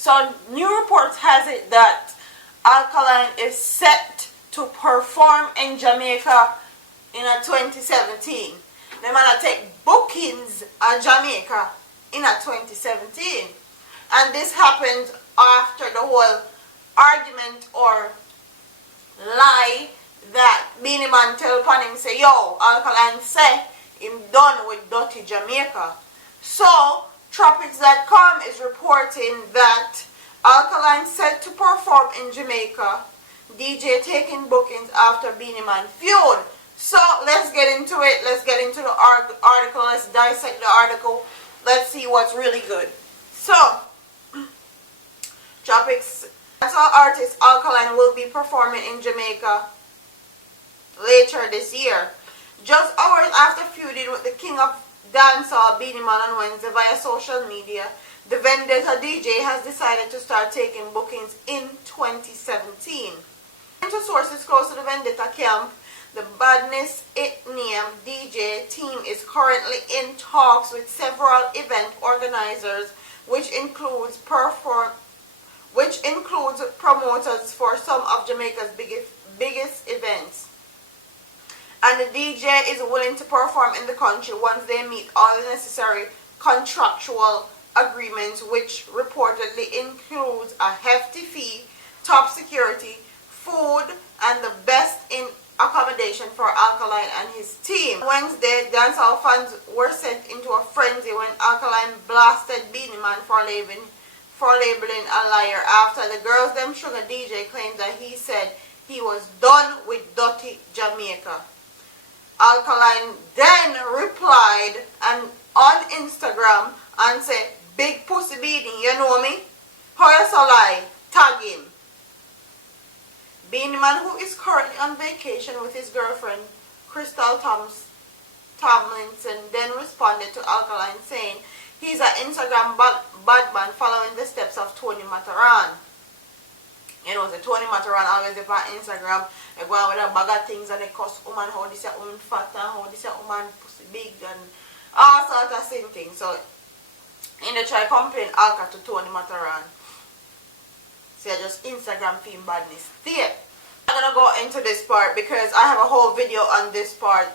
So new reports has it that Alkaline is set to perform in Jamaica in a 2017. They might take bookings at Jamaica in a 2017. And this happened after the whole argument or lie that Beenie Man tell upon him, say, yo, Alkaline say him done with dirty Jamaica. So Tropics.com is reporting that Alkaline set to perform in Jamaica, DJ taking bookings after Beenie Man feud. So let's get into it. Let's get into the article. Let's dissect the article. Let's see what's really good. So, Tropics dancehall artist Alkaline will be performing in Jamaica later this year. Just hours after feuding with the king of dancehall Beenie Man on Wednesday via social media, the Vendetta DJ has decided to start taking bookings in 2017. According to sources close to the Vendetta camp, the Badness It Name DJ team is currently in talks with several event organizers, which includes promoters for some of Jamaica's biggest events. And the DJ is willing to perform in the country once they meet all the necessary contractual agreements, which reportedly includes a hefty fee, top security, food, and the best in accommodation for Alkaline and his team. Wednesday, dancehall fans were sent into a frenzy when Alkaline blasted Beenie Man for labeling a liar after the Girls Them Sugar DJ claimed that he said he was done with dirty Jamaica. Alkaline then replied on Instagram and said, "Big pussy Beenie, you know me? How you so lie? Tag him." Beenie Man, who is currently on vacation with his girlfriend Crystal Tomlinson, then responded to Alkaline saying he's an Instagram bad man following the steps of Tony Mataran. You know, the Tony Mataran always on Instagram, they go on with a bag of things and they cuss woman, how this a woman fat and how this a woman pussy big and all sorts of same things. So, they try complain Alka to Tony Mataran. So just Instagram theme badness. There. I'm gonna go into this part because I have a whole video on this part.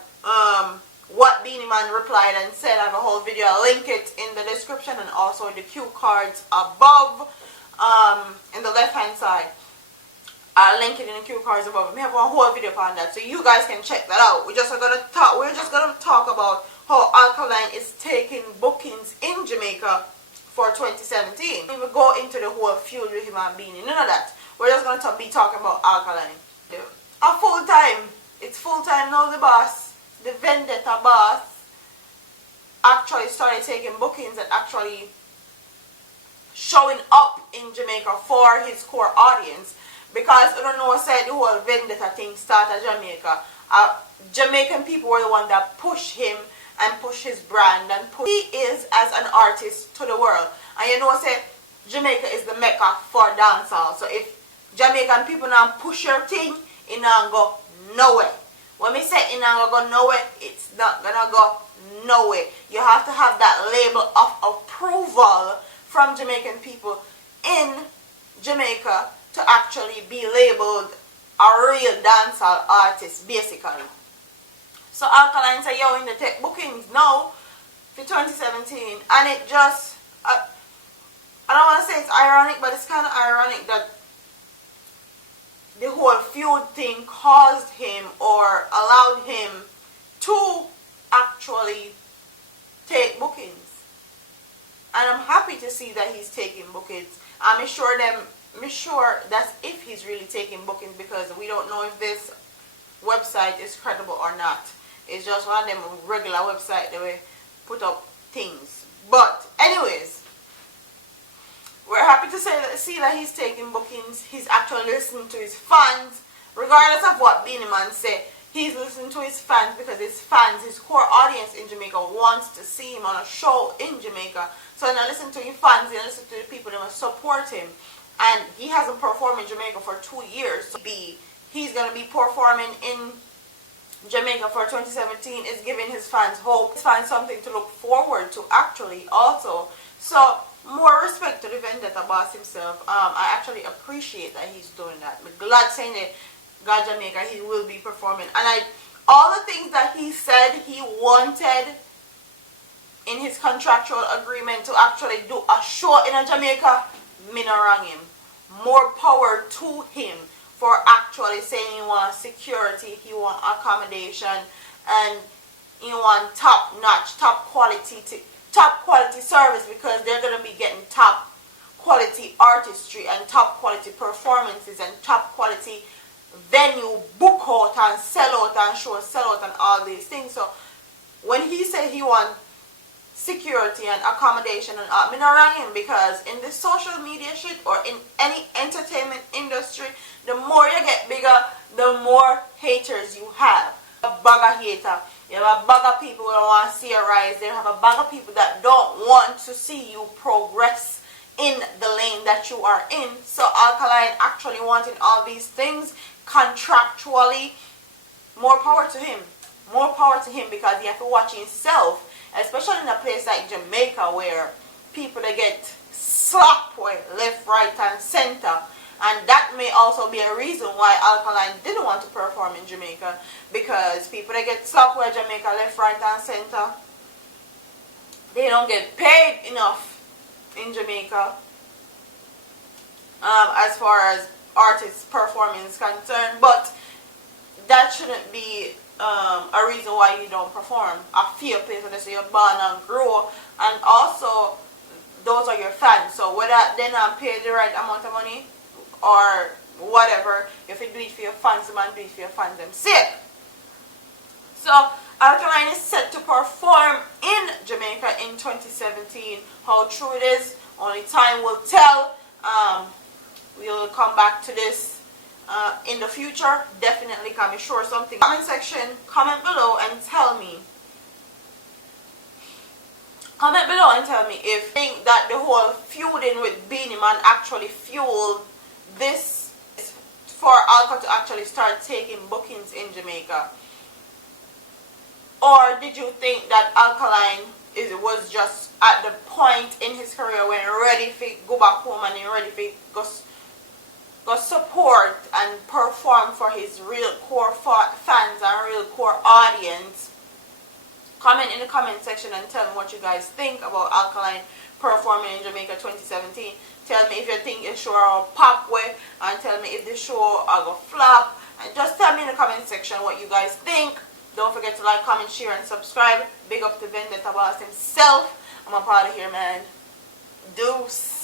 What Beenie Man replied and said. I have a whole video. I'll link it in the description and also the cue cards above. In the left hand side. I'll link it in the cue cards above. We have one whole video on that, so you guys can check that out. We're just gonna talk about how Alkaline is taking bookings in Jamaica for 2017. We will go into the whole feud with him and Beenie. None of that. We're just going to be talking about Alkaline. A full time. It's full time now. The boss, the Vendetta boss, actually started taking bookings and actually showing up in Jamaica for his core audience. Because I don't know what said the whole Vendetta thing started Jamaica. Jamaican people were the one that pushed him and push his brand and push he is as an artist to the world. And you know say Jamaica is the mecca for dancehall. So if Jamaican people now push your thing, it not go nowhere. When me say it not go nowhere, it's not gonna go nowhere. You have to have that label of approval from Jamaican people in Jamaica to actually be labeled a real dancehall artist basically. So Alkaline say, yo, in the tech bookings now for 2017, and it just, I don't want to say it's ironic, but it's kind of ironic that the whole feud thing caused him or allowed him to actually take bookings. And I'm happy to see that he's taking bookings. I'm sure that's if he's really taking bookings, because we don't know if this website is credible or not. It's just one of them regular websites that we put up things. But anyways, we're happy to see that he's taking bookings. He's actually listening to his fans. Regardless of what Beenie Man say, he's listening to his fans because his fans, his core audience in Jamaica wants to see him on a show in Jamaica. So now listen to his fans and listen to the people that will support him. And he hasn't performed in Jamaica for 2 years. So he's going to be performing in Jamaica for 2017 is giving his fans hope. His fans something to look forward to actually also. So more respect to the Vendetta boss himself. I actually appreciate that he's doing that. I'm glad saying that God Jamaica, he will be performing. And all the things that he said he wanted in his contractual agreement to actually do a show in a Jamaica, me no wrong him. More power to him for actually saying he wants security, he wants accommodation, and he wants top-notch, top quality service, because they're going to be getting top quality artistry and top quality performances and top quality venue, book out and sell out and show sell out and all these things. So when he said he wants security and accommodation and all, me not wrong him, because in the social media shit or in any entertainment industry, the more you get bigger, the more haters you have. A bag of hater. You have a bag of people who don't want to see you rise. You have a bag of people that don't want to see you progress in the lane that you are in. So Alkaline actually wanting all these things contractually, more power to him. More power to him, because he have to watch himself, especially in a place like Jamaica where people they get slapped with left, right and center. And that may also be a reason why Alkaline didn't want to perform in Jamaica, because people that get slapped with Jamaica left, right and center, they don't get paid enough in Jamaica as far as artists performing is concerned. But that shouldn't be a reason why you don't perform. A fear place where they say you're born and grow, and also those are your fans. So whether they not pay the right amount of money or whatever, if you do it for your fans, man, do it for your fans themselves. So Alkaline is set to perform in Jamaica in 2017. How true it is, only time will tell. We'll come back to this in the future. Definitely can be sure something. Comment section, comment below and tell me. Comment below and tell me if you think that the whole feuding with Beenie Man actually fueled this for Alka to actually start taking bookings in Jamaica. Or did you think that Alkaline was just at the point in his career when he's ready to go back home and he's ready to go support and perform for his real core fans and real core audience? Comment in the comment section and tell me what you guys think about Alkaline performing in Jamaica 2017. Tell me if you think the show will pop with, and tell me if the show will go flop. And just tell me in the comment section what you guys think. Don't forget to like, comment, share, and subscribe. Big up to Vendetta Boss himself. I'm a part of here, man. Deuce.